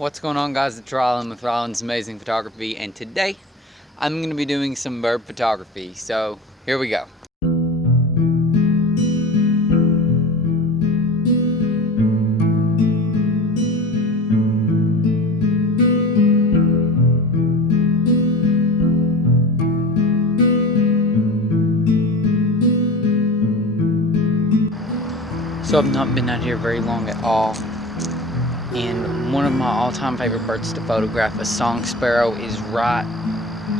What's going on, guys? It's Rylan with Rylan's Amazing Photography, and today I'm going to be doing some bird photography. So here we go. So I've not been out here very long at all, and one of my all-time favorite birds to photograph, a song sparrow, is right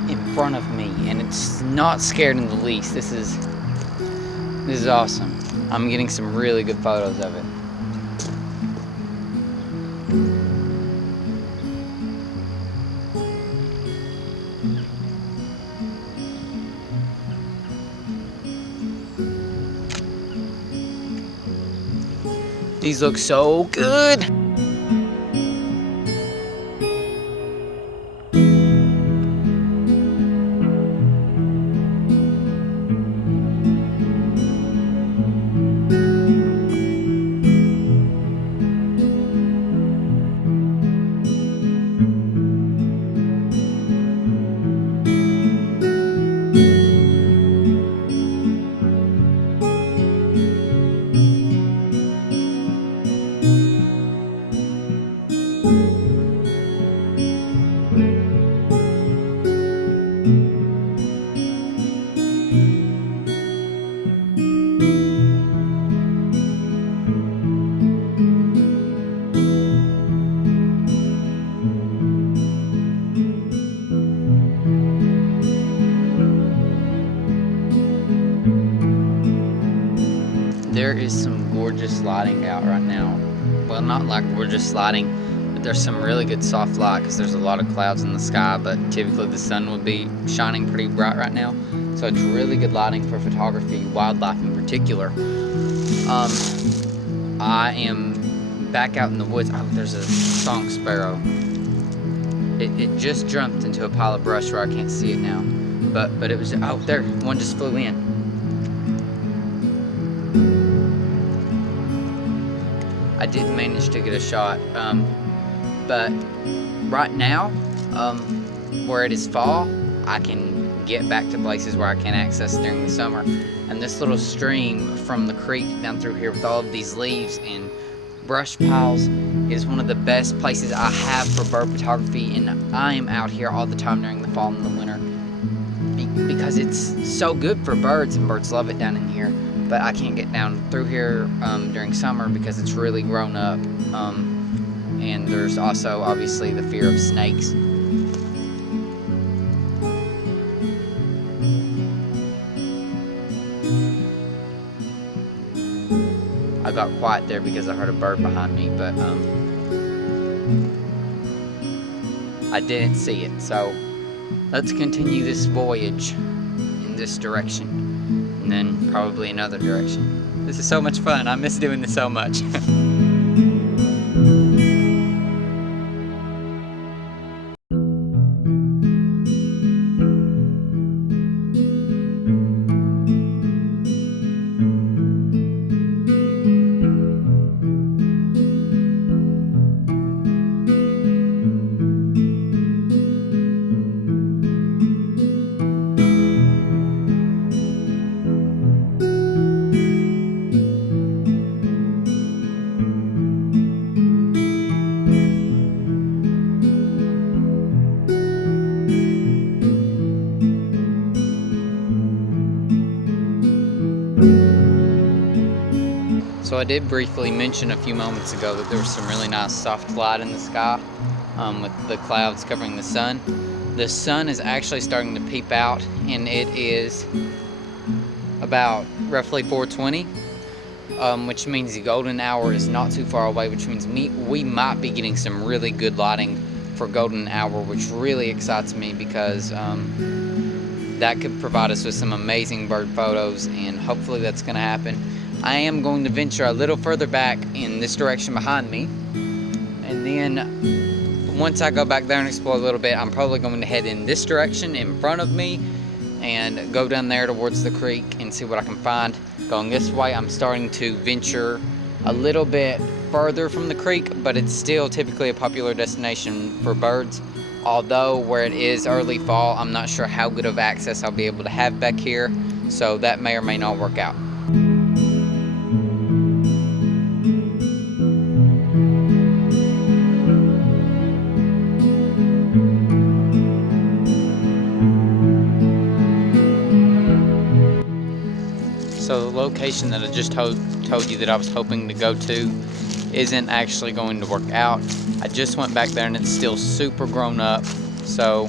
in front of me, and it's not scared in the least. This is awesome. I'm getting some really good photos of it. These look so good. There is some gorgeous lighting out right now. Well, not like gorgeous lighting, but there's some really good soft light because there's a lot of clouds in the sky, but typically the sun would be shining pretty bright right now. So it's really good lighting for photography, wildlife in particular. I am back out in the woods. Oh, there's a song sparrow. It just jumped into a pile of brush where I can't see it now. But it was, oh, there, one just flew in. I did manage to get a shot, but right now, where it is fall, I can get back to places where I can't access during the summer. And this little stream from the creek down through here with all of these leaves and brush piles is one of the best places I have for bird photography, and I am out here all the time during the fall and the winter because it's so good for birds, and birds love it down in here. But I can't get down through here during summer because it's really grown up, and there's also obviously the fear of snakes. I got quiet there because I heard a bird behind me, but I didn't see it. So let's continue this voyage in this direction, and then probably another direction. This is so much fun. I miss doing this so much. So I did briefly mention a few moments ago that there was some really nice soft light in the sky with the clouds covering the sun. The sun is actually starting to peep out, and it is about roughly 4:20, which means the golden hour is not too far away, which means we might be getting some really good lighting for golden hour, which really excites me because that could provide us with some amazing bird photos, and hopefully that's going to happen. I am going to venture a little further back in this direction behind me, and then once I go back there and explore a little bit, I'm probably going to head in this direction in front of me and go down there towards the creek and see what I can find. Going this way, I'm starting to venture a little bit further from the creek, but it's still typically a popular destination for birds. Although where it is early fall, I'm not sure how good of access I'll be able to have back here, so that may or may not work out. So the location that I just told you that I was hoping to go to isn't actually going to work out. I just went back there and it's still super grown up, so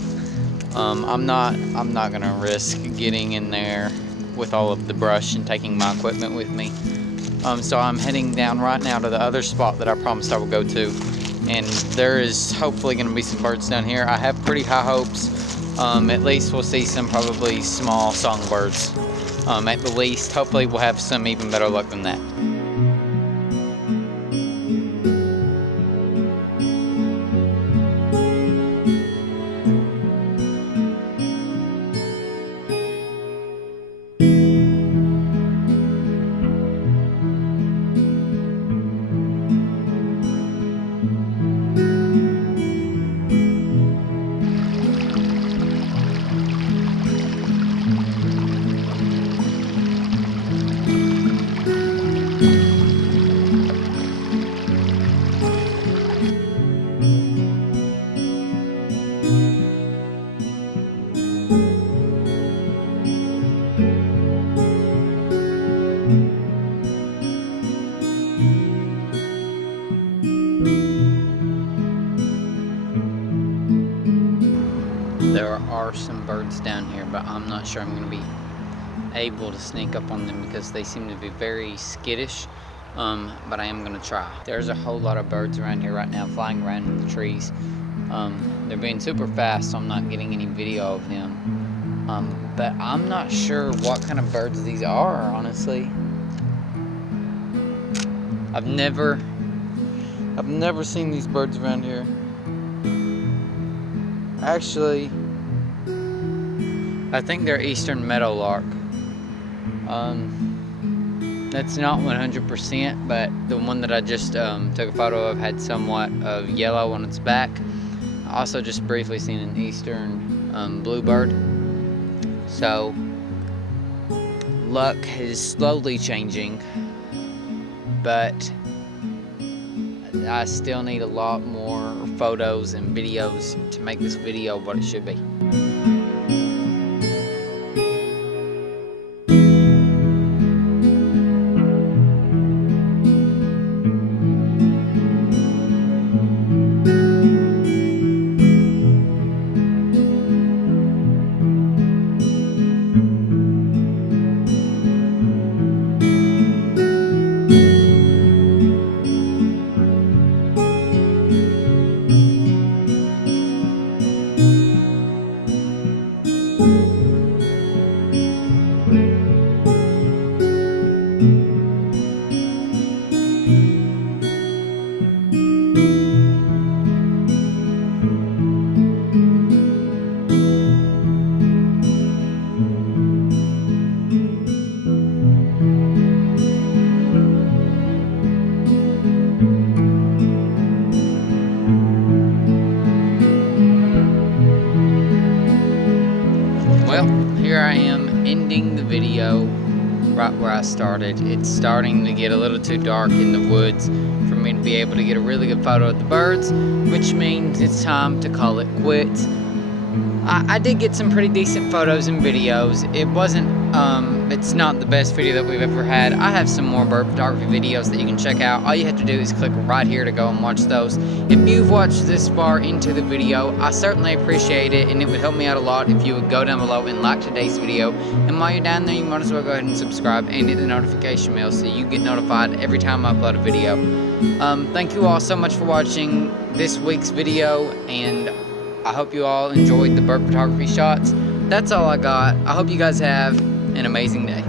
I'm not gonna risk getting in there with all of the brush and taking my equipment with me. So I'm heading down right now to the other spot that I promised I would go to, and there is hopefully gonna be some birds down here. I have pretty high hopes. At least we'll see some probably small songbirds. At the least, hopefully we'll have some even better luck than that. There are some birds down here, but I'm not sure I'm going to be able to sneak up on them because they seem to be very skittish, but I am going to try. There's a whole lot of birds around here right now flying around in the trees. They're being super fast, so I'm not getting any video of them, but I'm not sure what kind of birds these are, honestly. I've never seen these birds around here. Actually, I think they're eastern meadowlark. That's not 100%, but the one that I just took a photo of had somewhat of yellow on its back. I also just briefly seen an eastern bluebird. So luck is slowly changing, but I still need a lot more photos and videos to make this video what it should be. Well, here I am ending the video right where I started. It's starting to get a little too dark in the woods for me to be able to get a really good photo of the birds, which means it's time to call it quits. I did get some pretty decent photos and videos. It wasn't, it's not the best video that we've ever had. I have some more bird photography videos that you can check out. All you have to do is click right here to go and watch those. If you've watched this far into the video, I certainly appreciate it, and it would help me out a lot if you would go down below and like today's video. And while you're down there, you might as well go ahead and subscribe and hit the notification bell so you get notified every time I upload a video. Thank you all so much for watching this week's video, and I hope you all enjoyed the bird photography shots. That's all I got. I hope you guys have an amazing day.